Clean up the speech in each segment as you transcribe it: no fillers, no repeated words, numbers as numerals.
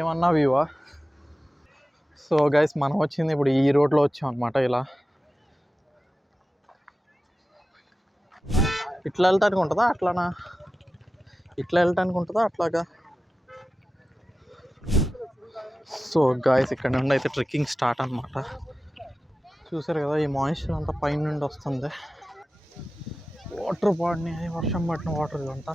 ఏమన్నా వ్యూవా. So guys మనం వచ్చింది ఇప్పుడు ఈ రోడ్లో వచ్చాం అనమాట. ఇలా ఇట్లా వెళ్ళటానికి ఉంటుందా అట్లానా? ఇట్లా వెళ్ళటానికి ఉంటుందా అట్లాగా? సో గాయస్ ఇక్కడ నుండి అయితే ట్రెక్కింగ్ స్టార్ట్ అనమాట. చూసారు కదా ఈ మాయిశ్చర్ అంతా పైన నుండి వస్తుంది. వాటర్ పడినాయి, వర్షం పడిన వాటర్ ఇదంతా.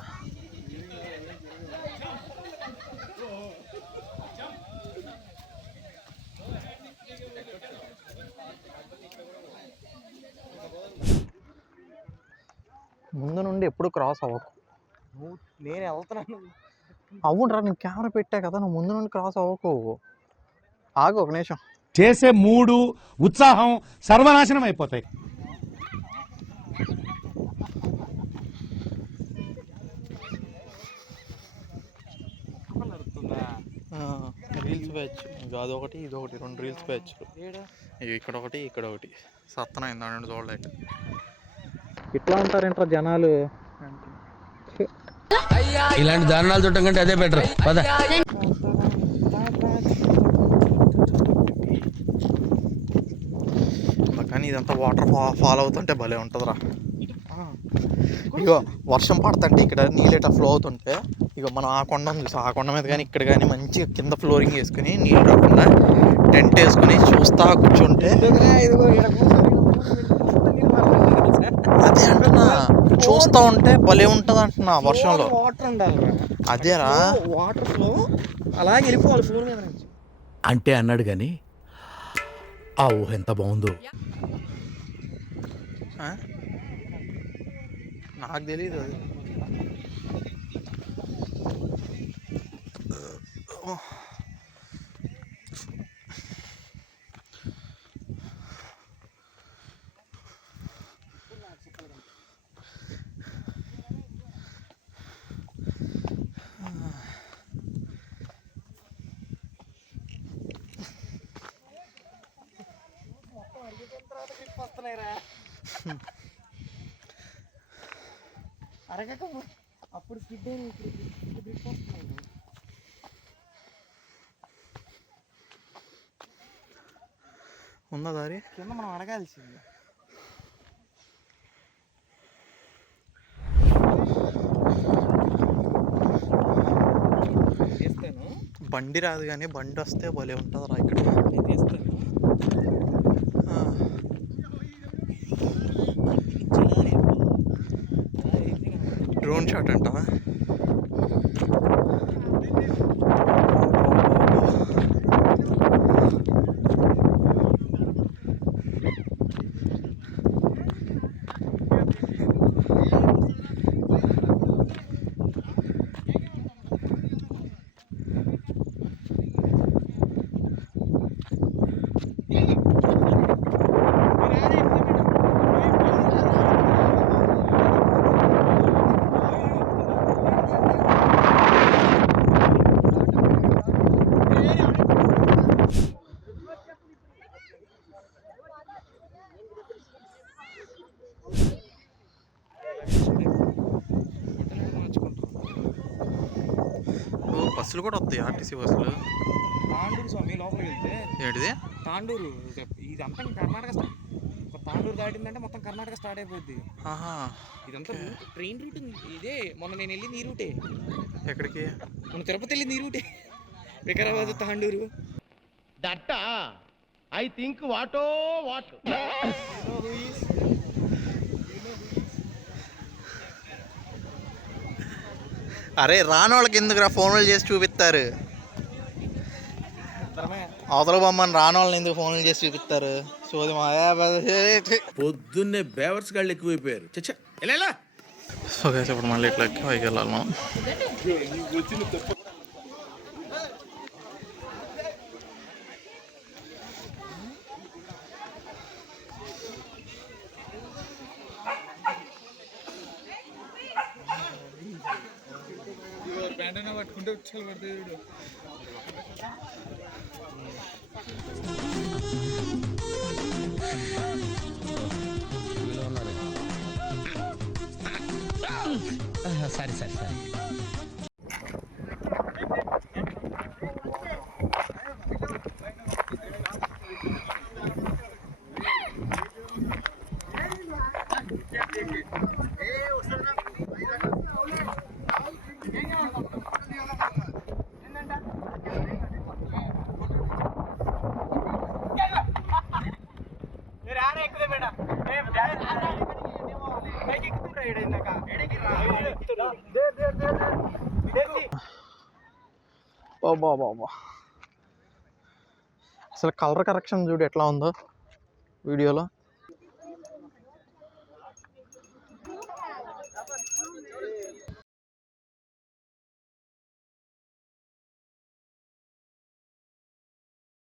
ముందు నుండి ఎప్పుడు క్రాస్ అవ్వకు. నేను వెళ్తున్నాను. అవునరా నేను కెమెరా పెట్టా కదా, నువ్వు ముందు నుండి క్రాస్ అవ్వకు. ఆగు ఒక నిమిషం. చేసే మూడు ఉత్సాహం సర్వనాశనం అయిపోతాయి. రీల్స్ బ్యాచ్ అదొకటి ఇదొకటి, 2 రీల్స్ బ్యాచ్. ఇక్కడ ఒకటి ఇక్కడ ఒకటి. సత్తనైంది అనండి చూడలేక. ఇట్లా ఉంటారేంట్రా జనాలు. ఇలాంటి దారుణాలు చూడటం కంటే అదే బెటర్. పద. కానీ ఇదంతా వాటర్ ఫాల్ అవుతుంటే భలే ఉంటుందిరా. ఇగో వర్షం పడుతుంటే ఇక్కడ నీళ్ళేట ఫ్లో అవుతుంటే ఇక మనం ఆ కొండ చూసాం, ఆ కొండ మీద కానీ ఇక్కడ కానీ మంచిగా కింద ఫ్లోరింగ్ వేసుకుని నీళ్ళు రాకుండా టెంట్ వేసుకుని చూస్తా కూర్చుంటే, అదే అంటున్నా చూస్తా ఉంటే భలే ఉంటుంది అంటున్నా. వర్షంలో వాటర్ ఉండాలి. అదేరా వాటర్ ఫ్లో అలాగే వెళ్ళిపోవాలి ఫ్లోర్ మీద నుంచి అంటే అన్నాడు కానీ ఆ ఊహ ఎంత బాగుందో. నాకు తెలీదు అది. అరగక అప్పుడు స్కిడ్ అయిన ఉందా దారి కింద మనం అడగాల్సింది. బండి రాదు కానీ బండి వస్తే భలే ఉంటుంది రా. ఇక్కడ డ్రోన్ షాట్ అంటావా? బస్సులు కూడా వస్తాయి, ఆర్టీసీ బస్సులు. తాండూరు స్వామి లోపలికి వెళ్తే ఏంటిది తాండూరు, ఇదంతా కర్ణాటక తాండూరు దాటిందంటే మొత్తం కర్ణాటక స్టార్ట్ అయిపోద్ది. ఇదంతా ట్రైన్ రూట్ ఇదే. మొన్న నేను వెళ్ళింది ఈ రూటే. ఎక్కడికి? మొన్న తిరుపతి వెళ్ళింది ఈ రూటే, Vikarabad Tandur. That I think what. అరే రానోళ్ళకి ఎందుకురా ఫోన్లు చేసి చూపిస్తారు? అవతల బొమ్మని రానోళ్ళని ఎందుకు ఫోన్లు చేసి చూపిస్తారు? సోది పొద్దున్నే బేవర్స్ గాళ్ళు ఎక్కువైపోయారు. సో గైస్ ఇప్పుడు మళ్ళీ ఇట్లా ఎక్కి పైకి వెళ్ళాలి మనం. పట్టుకుంటే వచ్చాలి పడుతుంది. సరే సరే సరే. బాబా అసలు కలర్ కరెక్షన్ చూడు ఎట్లా ఉందో వీడియోలో.